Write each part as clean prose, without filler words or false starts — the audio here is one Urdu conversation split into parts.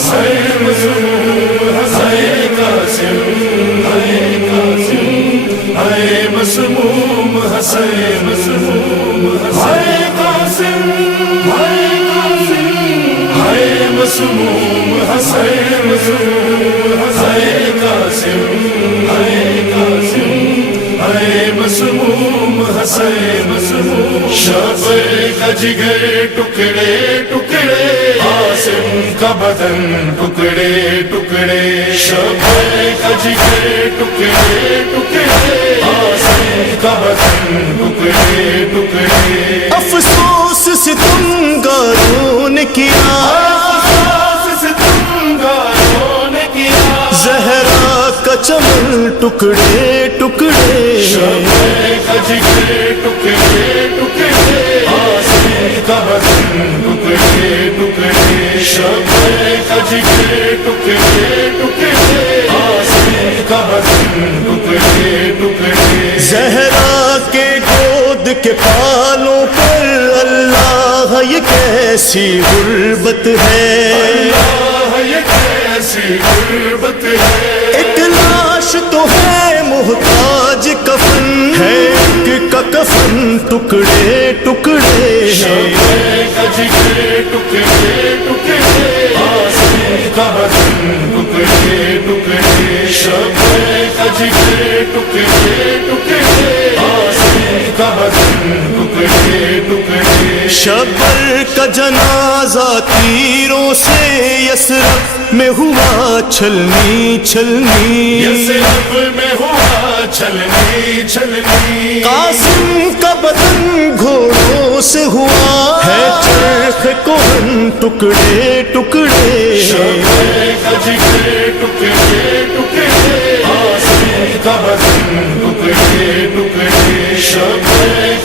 حسین قاسم اے مسموم حسین اے قاسم اے مسموم حسین اے قاسم اے مسموم حسین شب کا جگر ٹکڑے ٹکڑے قاسم کا بدن ٹکڑے ٹکڑے شب کا جگر ٹکڑے ٹکڑے قاسم کا بدن ٹکڑے ٹکڑے افسوس ستم گاروں نے کیا زہرا کا چمن ٹکڑے ٹکڑے شب کا جگر ٹکڑے ٹکڑے قاسم کا بدن ٹکڑے ٹکڑے شب کا جگر ٹکڑے ٹکڑے قاسم کا بدن ٹکڑے ٹکڑے زہرا کے گود کے پالوں پر اللہ یہ کیسی غربت ہے، اللہ یہ کیسی غربت ہے، ایک لاش تو ہے محتاج کفن ہے، ایک کا کفن ٹکڑے ٹکڑے شب کا جگر ٹکڑے ٹکڑے قاسم کا بدن ٹکڑے ٹکڑے شب کا جگر ٹکڑے ٹکڑے قاسم کا بدن ٹکڑے ٹکڑے شبر کا جنازہ تیروں سے یثرب میں ہوا چھلنی چھلنی، یثرب میں ہوا چھلنی چھلنی، قاسم کا بدن گھوڑوں سے ہوا ہے چرخ کوہن ٹکڑے ٹکڑے شب کا جگر ٹکڑے ٹکڑے قاسم کا بدن ٹکڑے ٹکڑے شب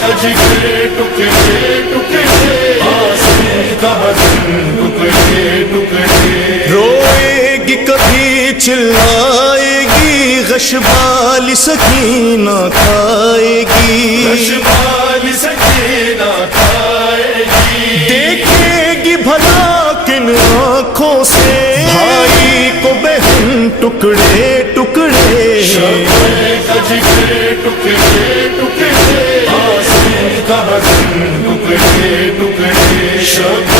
کا جگر ٹکڑے ٹکڑے قاسم کا بدن ٹکڑے ٹکڑے روئے گی کبھی چلائے گی غشبال سکینہ کھائے گی، غشبال سکینہ کھائے گی، دیکھے گی بھلا کن آنکھوں سے بھائی کو بہن ٹکڑے ٹکڑے شب کا جگر ٹکڑے ٹکڑے قاسم کا بدن ٹکڑے ٹکڑے شب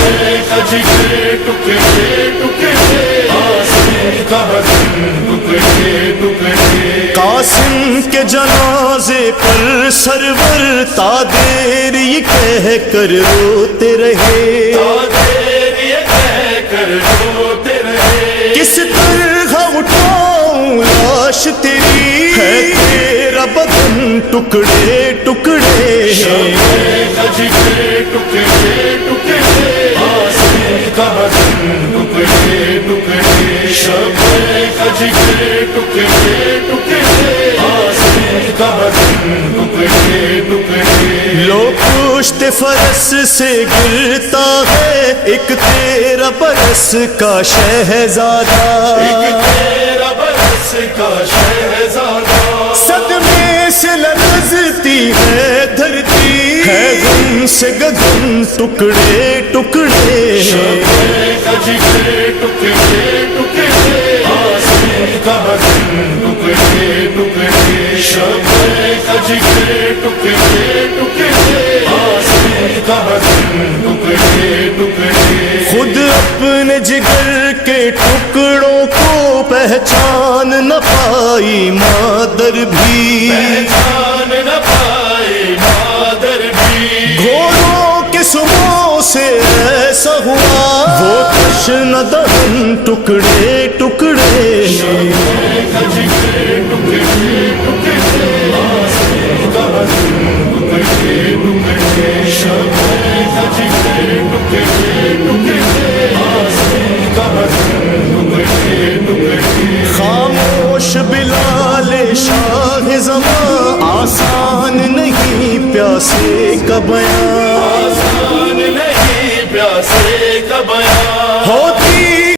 کا جگر ٹکڑے ٹکڑے قاسم کا بدن ٹکڑے ٹکڑے قاسم کے جنازے پر سرور تا دیر یہ کہہ کر روتے رہے، دیر یہ کہہ کر روتے رہے، کس طرح اٹھاؤں لاش تیری ہے تیرا بدن ٹکڑے ٹکڑے شب کا جگر ٹکڑے ٹکڑے قاسم کا بدن ٹکڑے ٹکڑے شب کا جگر ٹکڑے ٹکڑے قاسم کا بدن ٹکڑے ٹکڑے لو پشت فرس سے گرتا ہے ایک تیرا برس کا شہزادہ، ایک تیرا برس کا شہزادہ، صدمے سے لرزتی ہے دھرتی ہے غم سے گگن ٹکڑے ٹکڑے شب کا جگر ٹکڑے ٹکڑے قاسم کا بدن ٹکڑے ٹکڑے شب کا جگر ٹکڑے ٹکڑے قاسم کا بدن ٹکڑے ٹکڑے خود اپنے جگر کے ٹکڑوں کو پہچان نہ پائی مادر بھی، پہچان نہ پائی مادر بھی، گھوڑوں کے سموں سے ایسا ہوا وہ تشنہ دہن ٹکڑے ٹکڑے کا جگر ٹکڑے ٹکڑے قاسم کا بدن ٹکڑے ٹکڑے شب کا جگر ٹکڑے ٹکڑے قاسم کا بدن ٹکڑے ٹکڑے خاموش بلال شاہ زمان آسان نہیں پیاسے کا بیان، آسان نہیں پیاسے کا بیان،